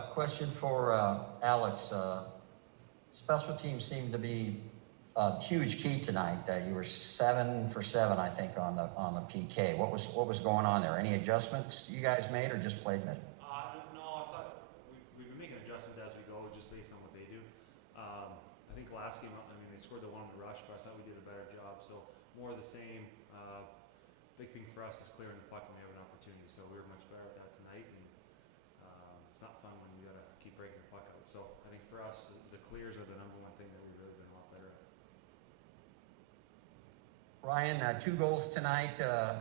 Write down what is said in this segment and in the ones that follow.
Question for Alex. Special teams seemed to be a huge key tonight. You were 7 for 7, I think, on the PK. What was going on there? Any adjustments you guys made, or just played mid? No, I thought we've been making adjustments as we go, just based on what they do. I think last game, I mean, they scored the one in the rush, but I thought we did a better job. So more of the same. Big thing for us is clearing the puck when we have an opportunity. So we were much better at that tonight, and it's not fun when you got to keep breaking the puck out. So I think for us, the clears are the number one thing that we've really been a lot better at. Ryan, 2 goals tonight.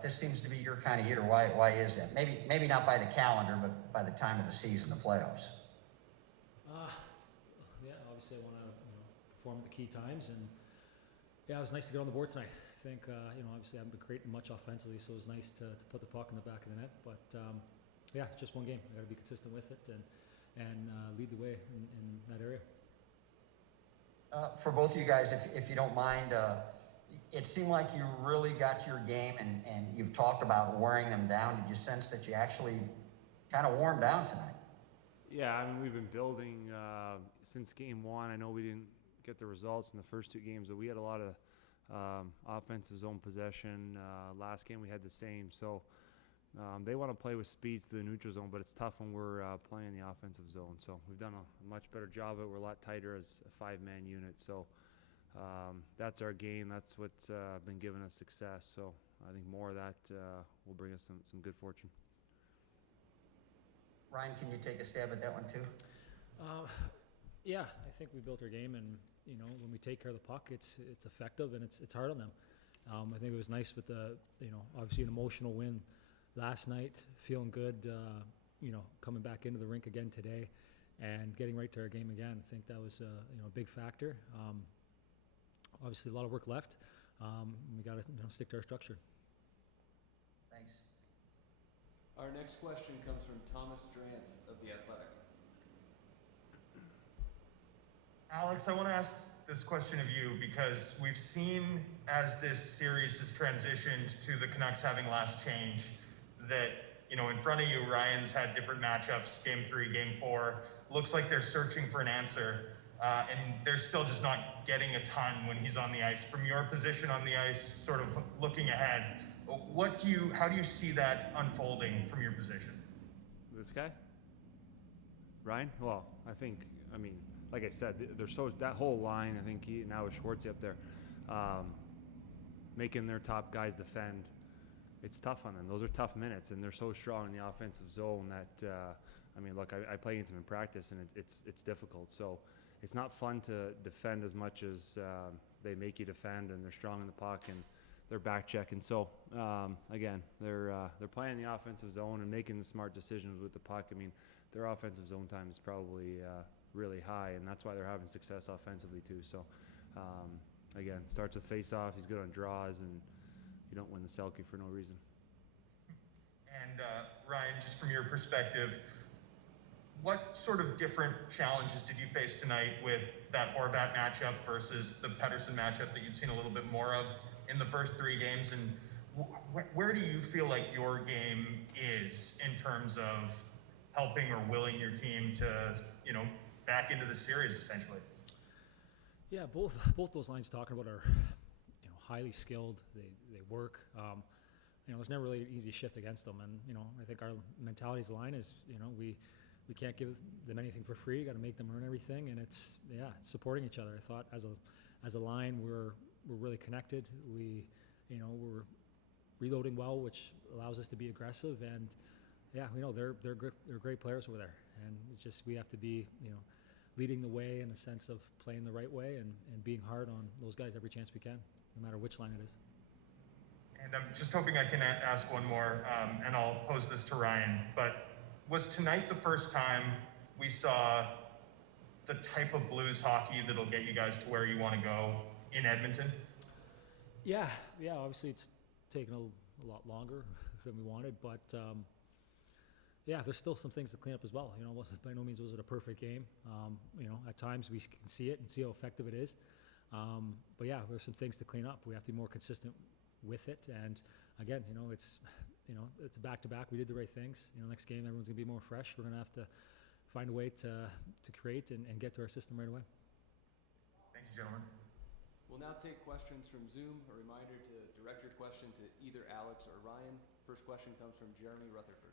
This seems to be your kind of year. Why is that? Maybe not by the calendar, but by the time of the season, the playoffs. Yeah, obviously I want to perform at the key times, and yeah, it was nice to get on the board tonight. I think obviously I haven't been creating much offensively, so it was nice to put the puck in the back of the net. But yeah, just one game. I got to be consistent with it and lead the way in that area. For both of you guys, if you don't mind, it seemed like you really got to your game, and you've talked about wearing them down. Did you sense that you actually kind of wore them down tonight? Yeah, I mean, we've been building since game 1. I know we didn't get the results in the first 2 games, but we had a lot of offensive zone possession. Last game we had the same. So they want to play with speed to the neutral zone, but it's tough when we're playing the offensive zone. So we've done a much better job of it. We're a lot tighter as a 5-man unit. So that's our game. That's what's been giving us success. So I think more of that will bring us some good fortune. Ryan, can you take a stab at that one too? Yeah, I think we built our game, and when we take care of the puck, it's effective and it's hard on them. I think it was nice with the obviously an emotional win last night, feeling good, coming back into the rink again today, and getting right to our game again. I think that was a big factor. Obviously, a lot of work left. We got to stick to our structure. Thanks. Our next question comes from Thomas Drance of The Athletic. Alex, I want to ask this question of you because we've seen as this series has transitioned to the Canucks having last change that, in front of you, Ryan's had different matchups, game 3, game 4. Looks like they're searching for an answer, and they're still just not getting a ton when he's on the ice. From your position on the ice, sort of looking ahead, how do you see that unfolding from your position? This guy? Ryan? Well, I mean, like I said, that whole line, I think now with Schwartzy up there, making their top guys defend, it's tough on them. Those are tough minutes, and they're so strong in the offensive zone that, I mean, look, I play against them in practice, and it's difficult. So it's not fun to defend as much as they make you defend, and they're strong in the puck, and they're back checking. So again, they're playing the offensive zone and making the smart decisions with the puck. I mean, their offensive zone time is probably really high, and that's why they're having success offensively too. So again, starts with face-off. He's good on draws, and you don't win the Selke for no reason. And Ryan, just from your perspective, what sort of different challenges did you face tonight with that Horvat matchup versus the Pettersson matchup that you'd seen a little bit more of in the first 3 games? And where do you feel like your game is in terms of helping or willing your team to, back into the series essentially? Yeah, both those lines talking about are highly skilled. They work. There's never really an easy shift against them, and I think our mentality as a line is we can't give them anything for free. You got to make them earn everything, and it's supporting each other. I thought as a line we're really connected. We're reloading well, which allows us to be aggressive, and they're great players over there, and it's just we have to be leading the way in the sense of playing the right way and being hard on those guys every chance we can, no matter which line it is. And I'm just hoping I can ask one more, and I'll pose this to Ryan, but was tonight the first time we saw the type of Blues hockey that'll get you guys to where you want to go in Edmonton? Yeah, obviously it's taken a lot longer than we wanted, but there's still some things to clean up as well. By no means was it a perfect game. At times we can see it and see how effective it is. But there's some things to clean up. We have to be more consistent with it. And again, it's a back-to-back. We did the right things. Next game everyone's gonna be more fresh. We're gonna have to find a way to create and get to our system right away. Thank you, gentlemen. We'll now take questions from Zoom. A reminder to direct your question to either Alex or Ryan. First question comes from Jeremy Rutherford.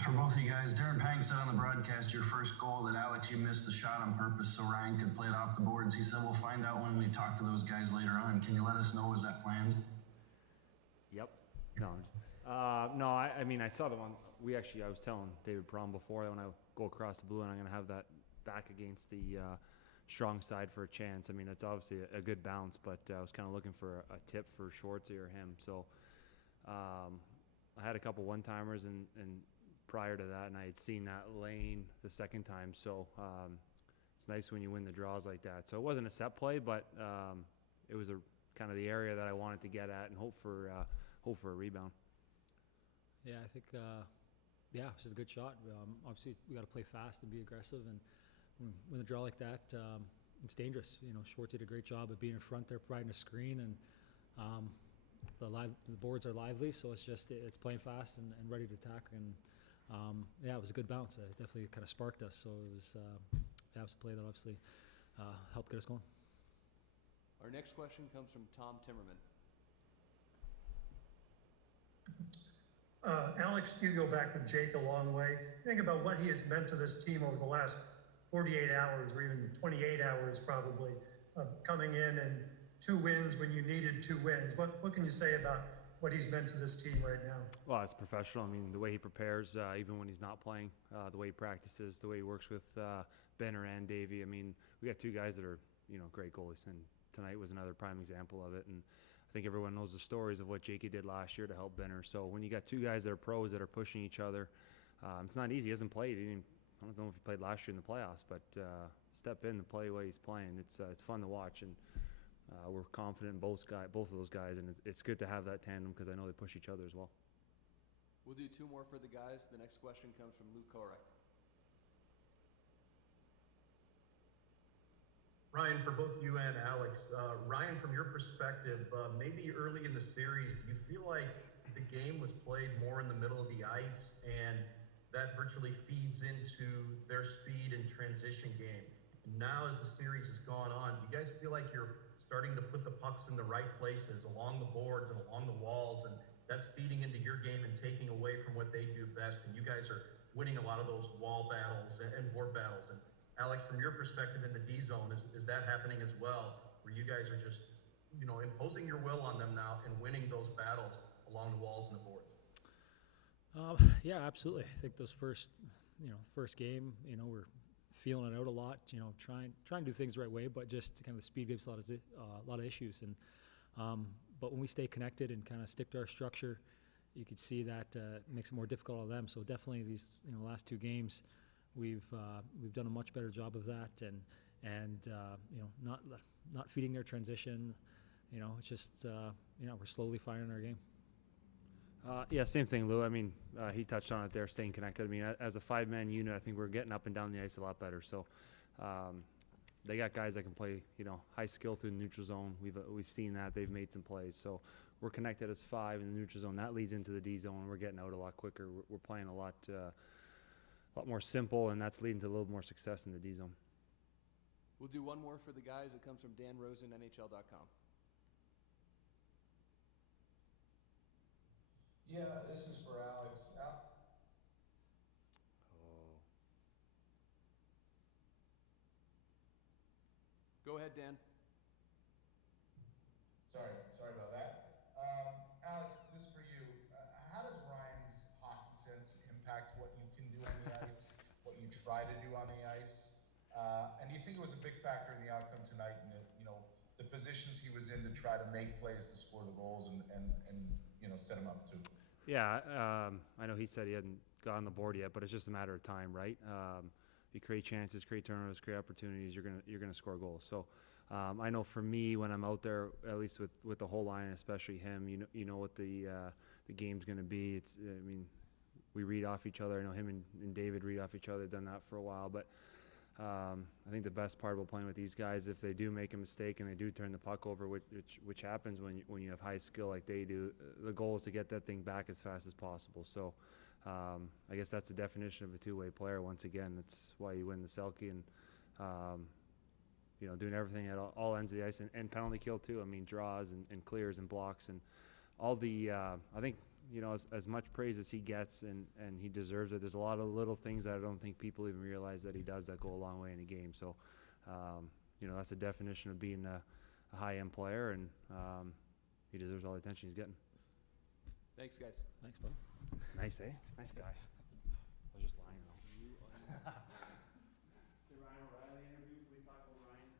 For both of you guys, Darren Pang said on the broadcast your first goal that Alex, you missed the shot on purpose so Ryan could play it off the boards. He said, we'll find out when we talk to those guys later on. Can you let us know, was that planned? Yep. No. No, I mean, I saw them on, I was telling David Prom before when I go across the blue and I'm going to have that back against the strong side for a chance. I mean, it's obviously a good bounce, but I was kind of looking for a tip for Schwartzy or him. So I had a couple one-timers and prior to that, and I had seen that lane the second time. So it's nice when you win the draws like that. So it wasn't a set play, but it was a kind of the area that I wanted to get at and hope for a rebound. Yeah, I think it's just a good shot. Obviously, we got to play fast and be aggressive, and when a draw like that, it's dangerous. You know, Schwartz did a great job of being in front there, providing a screen, and the boards are lively, so it's playing fast and ready to attack. And it was a good bounce. It definitely kind of sparked us. So it was a play that obviously helped get us going. Our next question comes from Tom Timmerman. Alex, you go back with Jake a long way. Think about what he has meant to this team over the last 48 hours or even 28 hours probably, coming in and 2 wins when you needed 2 wins. What can you say about what he's meant to this team right now? Well, as a professional, I mean, the way he prepares, even when he's not playing, the way he practices, the way he works with Benner and Davey. I mean, we got 2 guys that are, great goalies, and tonight was another prime example of it. And I think everyone knows the stories of what Jakey did last year to help Benner. So when you got 2 guys that are pros that are pushing each other, it's not easy. He hasn't played. I don't know if he played last year in the playoffs, but step in and play the way he's playing. It's fun to watch, and we're confident in both of those guys, and it's good to have that tandem because I know they push each other as well. We'll do 2 more for the guys. The next question comes from Luke Korek. Ryan, for both you and Alex, Ryan, from your perspective, maybe early in the series, do you feel like the game was played more in the middle of the ice and that virtually feeds into their speed and transition game? And now as the series has gone on, do you guys feel like you're starting to put the pucks in the right places along the boards and along the walls, and that's feeding into your game and taking away from what they do best, and you guys are winning a lot of those wall battles and board battles? And Alex, from your perspective in the D zone, is that happening as well, where you guys are just, imposing your will on them now and winning those battles along the walls and the boards? Yeah, absolutely. I think those first game, we're feeling it out a lot, trying to do things the right way, but just kind of the speed gives a lot of issues. And but when we stay connected and kind of stick to our structure, you could see that makes it more difficult on them. So definitely these last 2 games, we've done a much better job of that, and not feeding their transition. It's just we're slowly finding our game. Yeah, same thing, Lou. I mean, he touched on it there, staying connected. I mean, as a 5-man unit, I think we're getting up and down the ice a lot better. So they got guys that can play, high skill through the neutral zone. We've seen that. They've made some plays. So we're connected as 5 in the neutral zone. That leads into the D zone, and we're getting out a lot quicker. We're playing a lot more simple, and that's leading to a little more success in the D zone. We'll do 1 more for the guys. It comes from Dan Rosen, NHL.com. Yeah, this is for Alex. Go ahead, Dan. Sorry about that. Alex, this is for you. How does Ryan's hockey sense impact what you can do on the ice, what you try to do on the ice? And do you think it was a big factor in the outcome tonight, and the positions he was in to try to make plays to score the goals and set him up too? Yeah, I know he said he hadn't gotten the board yet, but it's just a matter of time, right? If you create chances, create turnovers, create opportunities, you're gonna score goals. So I know for me, when I'm out there, at least with the whole line, especially him, you know what the game's gonna be. We read off each other. I know him and David read off each other. Done that for a while, but I think the best part about playing with these guys, if they do make a mistake and they do turn the puck over, which happens when you have high skill like they do, the goal is to get that thing back as fast as possible. So I guess that's the definition of a two-way player. Once again, that's why you win the Selke, and doing everything at all ends of the ice, and penalty kill too. I mean, draws and clears and blocks and all the. I think as much praise as he gets, and he deserves it. There's a lot of little things that I don't think people even realize that he does that go a long way in a game. So, that's the definition of being a high-end player, and he deserves all the attention he's getting. Thanks, guys. Thanks, Bob. Nice, eh? Nice guy.